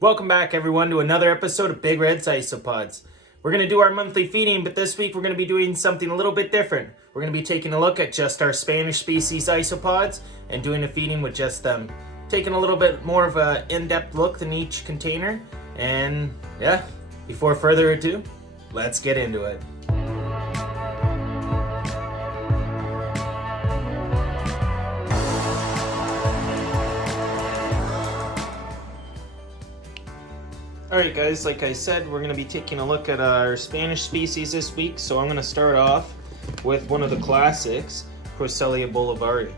Welcome back everyone to another episode of Big Red's Isopods. We're going to do our monthly feeding, but this week we're going to be doing something a little bit different. We're going to be taking a look at just our Spanish species isopods and doing a feeding with just them. Taking a little bit more of an in-depth look than each container. And yeah, before further ado, let's get into it. Alright guys, like I said, we're going to be taking a look at our Spanish species this week. So I'm going to start off with one of the classics, Priscellia Boulevard.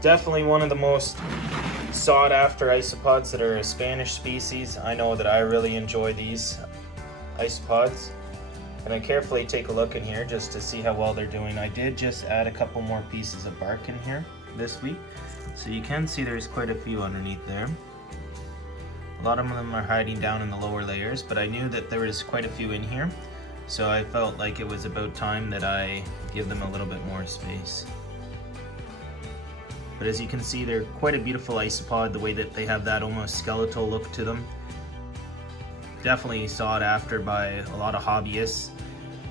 Definitely one of the most sought after isopods that are a Spanish species. I know that I really enjoy these isopods. And I carefully take a look in here just to see how well they're doing. I did just add a couple more pieces of bark in here this week. So you can see there's quite a few underneath there. A lot of them are hiding down in the lower layers, but I knew that there was quite a few in here, so I felt like it was about time that I give them a little bit more space. But as you can see, they're quite a beautiful isopod, the way that they have that almost skeletal look to them. Definitely sought after by a lot of hobbyists.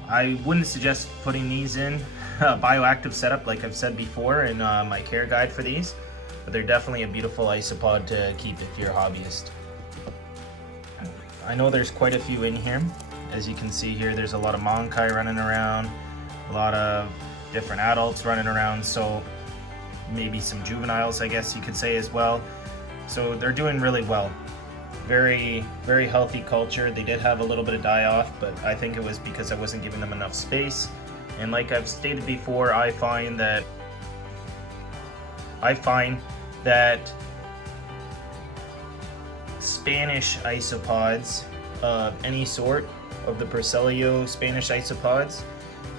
I wouldn't suggest putting these in a bioactive setup like I've said before in my care guide for these, but they're definitely a beautiful isopod to keep if you're a hobbyist. I know there's quite a few in here. As you can see here, there's a lot of monkai running around, a lot of different adults running around, so maybe some juveniles, I guess you could say as well. So they're doing really well. Very, very healthy culture. They did have a little bit of die-off, but I think it was because I wasn't giving them enough space. And like I've stated before, I find that Spanish isopods of any sort of the Priscilla Spanish isopods,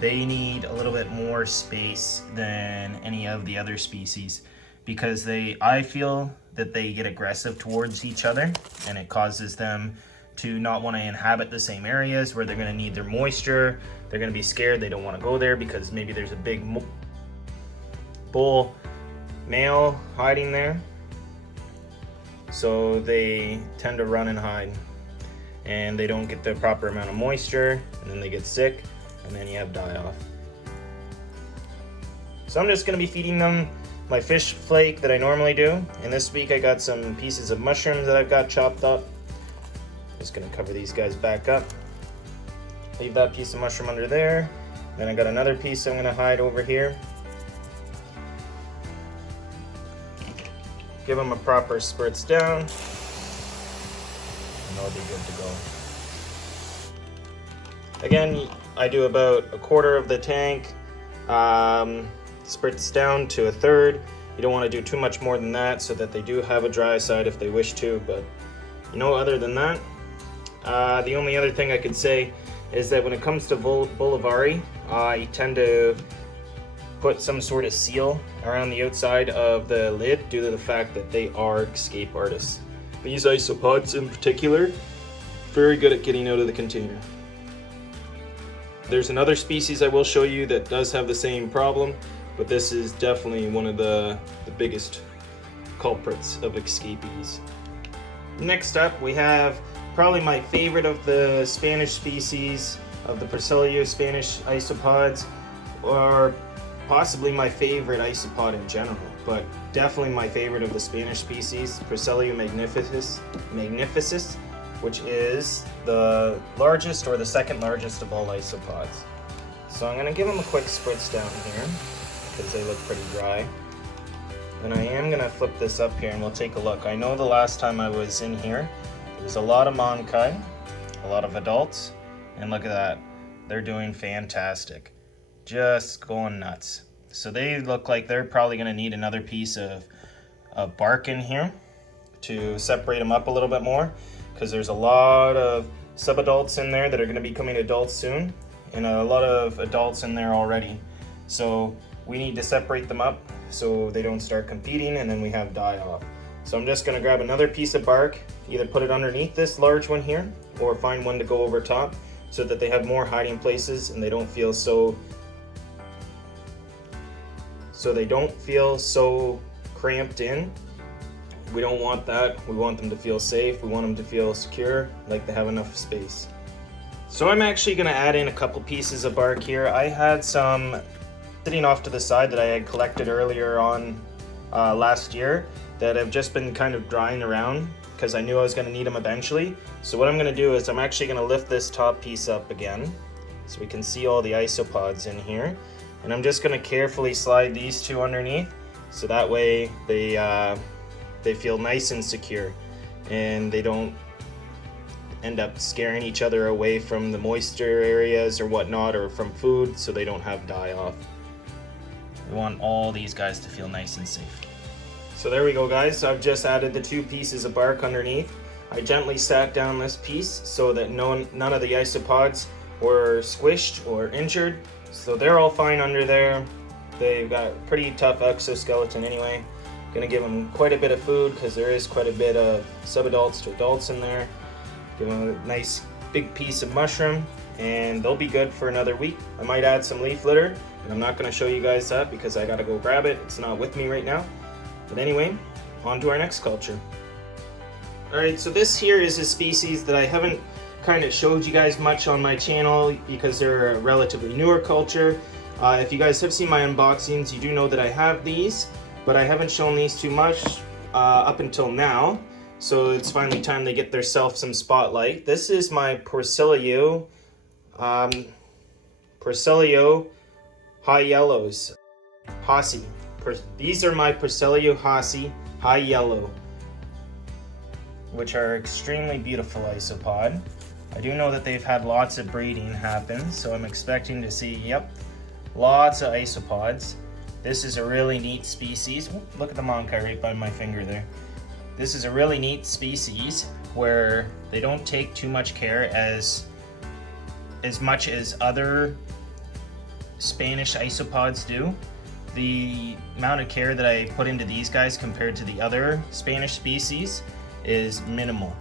they need a little bit more space than any of the other species because I feel that they get aggressive towards each other and it causes them to not want to inhabit the same areas where they're going to need their moisture. They're going to be scared, they don't want to go there because maybe there's a big bull male hiding there. So they tend to run and hide and they don't get the proper amount of moisture and then they get sick and then you have die-off. So I'm just going to be feeding them my fish flake that I normally do, and this week I got some pieces of mushrooms that I've got chopped up. Just going to cover these guys back up. Leave that piece of mushroom under there. Then I got another piece I'm going to hide over here. Give them a proper spritz down, and they'll be good to go. Again, I do about a quarter of the tank, spritz down to a third. You don't want to do too much more than that so that they do have a dry side if they wish to, but other than that, the only other thing I could say is that when it comes to Boulevari, I tend to put some sort of seal around the outside of the lid due to the fact that they are escape artists. These isopods in particular, very good at getting out of the container. There's another species I will show you that does have the same problem, but this is definitely one of the biggest culprits of escapees. Next up, we have probably my favorite of the Spanish species of the Priscilla Spanish isopods, or possibly my favorite isopod in general, but definitely my favorite of the Spanish species, Priscilla Magnificus, which is the largest or the second largest of all isopods. So I'm going to give them a quick spritz down here because they look pretty dry. Then I am going to flip this up here and we'll take a look. I know the last time I was in here, there was a lot of monkai, a lot of adults, and look at that. They're doing fantastic. Just going nuts. So they look like they're probably going to need another piece of bark in here to separate them up a little bit more, because there's a lot of subadults in there that are going to be becoming adults soon, and a lot of adults in there already. So we need to separate them up so they don't start competing and then we have die-off. So I'm just going to grab another piece of bark, either put it underneath this large one here or find one to go over top so that they have more hiding places and they don't feel so cramped in We don't want that. We want them to feel safe. We want them to feel secure, like they have enough space. So I'm actually going to add in a couple pieces of bark here. I had some sitting off to the side that I had collected earlier on last year that have just been kind of drying around because I knew I was going to need them eventually. So what I'm going to do is I'm actually going to lift this top piece up again so we can see all the isopods in here. And I'm just going to carefully slide these two underneath so that way they feel nice and secure and they don't end up scaring each other away from the moisture areas or whatnot, or from food, so they don't have die off. We want all these guys to feel nice and safe. So there we go, guys. I've just added the two pieces of bark underneath. I gently sat down this piece so that none of the isopods were squished or injured. So they're all fine under there. They've got a pretty tough exoskeleton anyway. Gonna give them quite a bit of food because there is quite a bit of subadults to adults in there. Give them a nice big piece of mushroom and they'll be good for another week. I might add some leaf litter, but I'm not gonna show you guys that because I gotta go grab it. It's not with me right now. But anyway, on to our next culture. Alright, so this here is a species that I haven't kind of showed you guys much on my channel because they're a relatively newer culture. If you guys have seen my unboxings, you do know that I have these, but I haven't shown these too much up until now. So it's finally time they get themselves some spotlight. This is my Priscilla Yohasi. These are my Priscilla Yohasi high yellow, which are extremely beautiful isopod. I do know that they've had lots of breeding happen, so I'm expecting to see, yep, lots of isopods. This is a really neat species. Oh, look at the monkai right by my finger there. This is a really neat species where they don't take too much care as much as other Spanish isopods do. The amount of care that I put into these guys compared to the other Spanish species is minimal.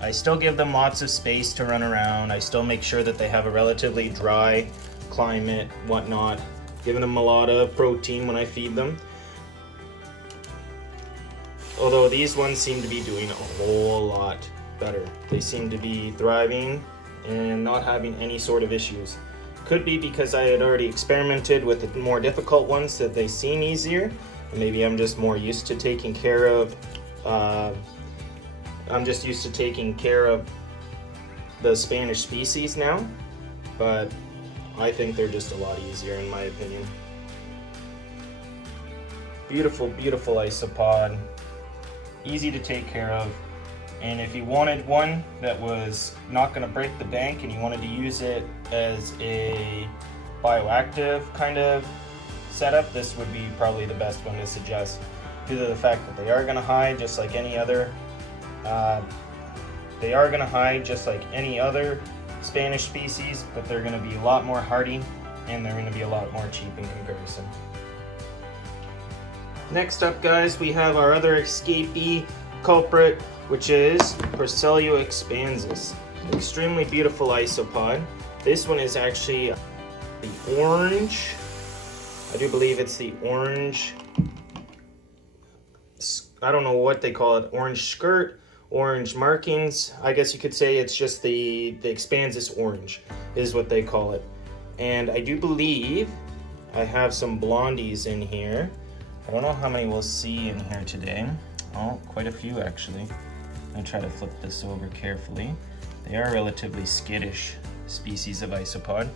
I still give them lots of space to run around. I still make sure that they have a relatively dry climate, whatnot, giving them a lot of protein when I feed them. Although these ones seem to be doing a whole lot better. They seem to be thriving and not having any sort of issues. Could be because I had already experimented with the more difficult ones that they seem easier. And maybe I'm just more used to taking care of the Spanish species now, but I think they're just a lot easier in my opinion. Beautiful, beautiful isopod. Easy to take care of, and if you wanted one that was not going to break the bank and you wanted to use it as a bioactive kind of setup, this would be probably the best one to suggest, due to the fact that they are going to hide just like any other Spanish species, but they're going to be a lot more hardy and they're going to be a lot more cheap in comparison. Next up, guys, we have our other escapee culprit, which is Priscilla expansus. Extremely beautiful isopod. This one is actually the orange. I do believe it's the orange. I don't know what they call it. Orange skirt, orange markings. I guess you could say it's just the expansus orange is what they call it. And I do believe I have some blondies in here. I don't know how many we'll see in here today. Oh, quite a few actually. I'm gonna try to flip this over carefully. They are a relatively skittish species of isopod.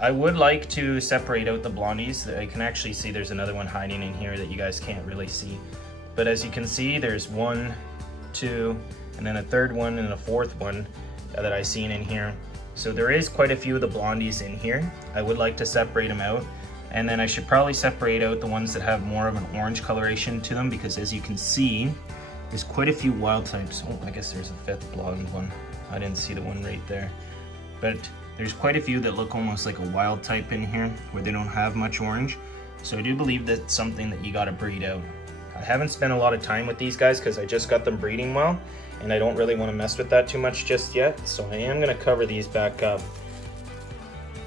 I would like to separate out the blondies. I can actually see there's another one hiding in here that you guys can't really see. But as you can see, there's 1, 2, and then a third one and a fourth one that I've seen in here. So there is quite a few of the blondies in here. I would like to separate them out. And then I should probably separate out the ones that have more of an orange coloration to them, because as you can see, there's quite a few wild types. Oh, I guess there's a fifth blonde one. I didn't see the one right there. But there's quite a few that look almost like a wild type in here where they don't have much orange. So I do believe that's something that you gotta breed out. I haven't spent a lot of time with these guys because I just got them breeding well, and I don't really want to mess with that too much just yet. So I am gonna cover these back up.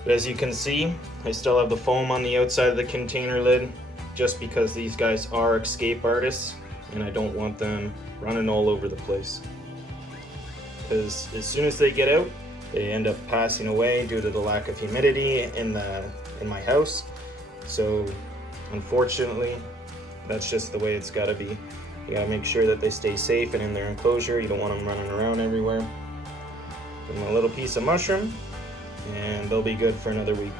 But as you can see, I still have the foam on the outside of the container lid, just because these guys are escape artists and I don't want them running all over the place. Because as soon as they get out, they end up passing away due to the lack of humidity in my house. So unfortunately, that's just the way it's got to be. You got to make sure that they stay safe and in their enclosure. You don't want them running around everywhere. Give them a little piece of mushroom, and they'll be good for another week.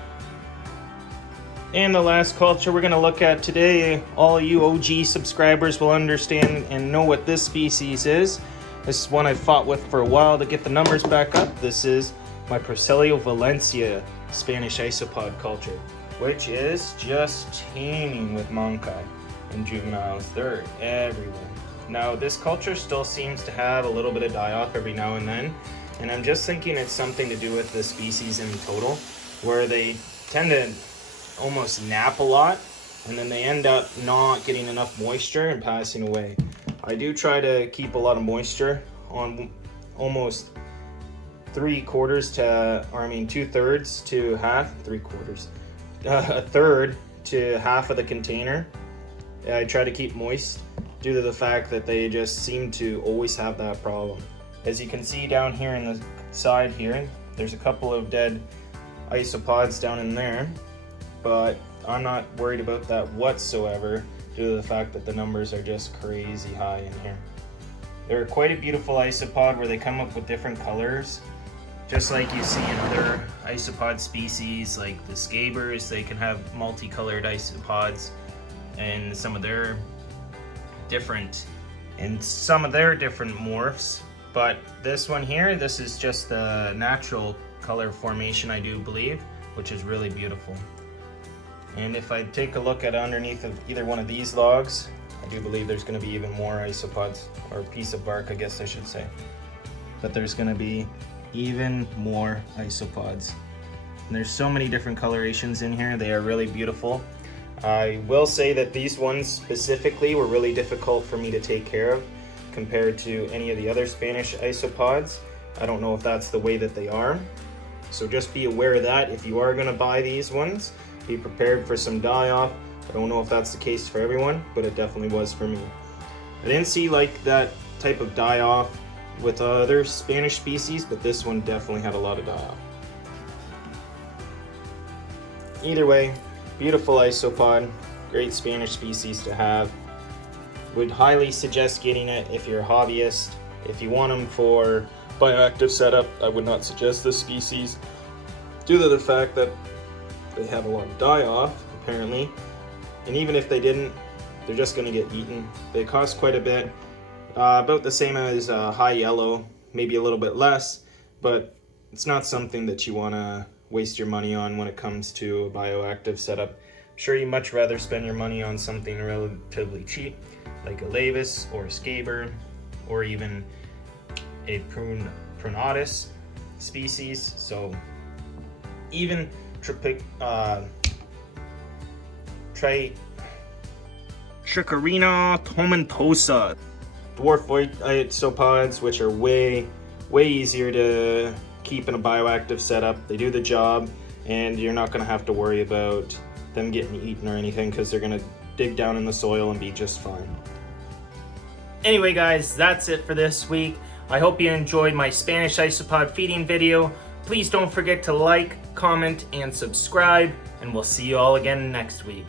And the last culture we're going to look at today, all you OG subscribers will understand and know what this species is. This is one I fought with for a while to get the numbers back up. This is my Priscilla Valencia Spanish isopod culture, which is just teeming with monkai and juveniles. They're everywhere. Now this culture still seems to have a little bit of die-off every now and then, and I'm just thinking it's something to do with the species in total, where they tend to almost nap a lot, and then they end up not getting enough moisture and passing away. I do try to keep a lot of moisture on almost 2/3 to half, a third to half of the container. I try to keep moist due to the fact that they just seem to always have that problem. As you can see down here in the side here, there's a couple of dead isopods down in there, but I'm not worried about that whatsoever due to the fact that the numbers are just crazy high in here. They're quite a beautiful isopod where they come up with different colors, just like you see in other isopod species like the scabers. They can have multicolored isopods and some of their different morphs. But this one here, this is just the natural color formation, I do believe, which is really beautiful. And if I take a look at underneath of either one of these logs, I do believe there's going to be even more isopods, or a piece of bark, I guess I should say. But there's going to be even more isopods. And there's so many different colorations in here. They are really beautiful. I will say that these ones specifically were really difficult for me to take care of compared to any of the other Spanish isopods. I don't know if that's the way that they are. So just be aware of that if you are going to buy these ones. Be prepared for some die-off. I don't know if that's the case for everyone, but it definitely was for me. I didn't see like that type of die-off with other Spanish species, but this one definitely had a lot of die-off. Either way, beautiful isopod, great Spanish species to have. Would highly suggest getting it if you're a hobbyist. If you want them for bioactive setup, I would not suggest this species due to the fact that they have a lot of die-off, apparently. And even if they didn't, they're just going to get eaten. They cost quite a bit, about the same as high yellow, maybe a little bit less, but it's not something that you want to waste your money on when it comes to a bioactive setup. I'm sure you'd much rather spend your money on something relatively cheap, like a Lavis or a Scaber, or even a Pronatus species. So even Trichorina tomentosa, dwarf white isopods, which are way easier to keep in a bioactive setup. They do the job, and you're not going to have to worry about them getting eaten or anything, because they're going to dig down in the soil and be just fine. Anyway guys, that's it for this week. I hope you enjoyed my Spanish isopod feeding video. Please don't forget to like, comment, and subscribe, and we'll see you all again next week.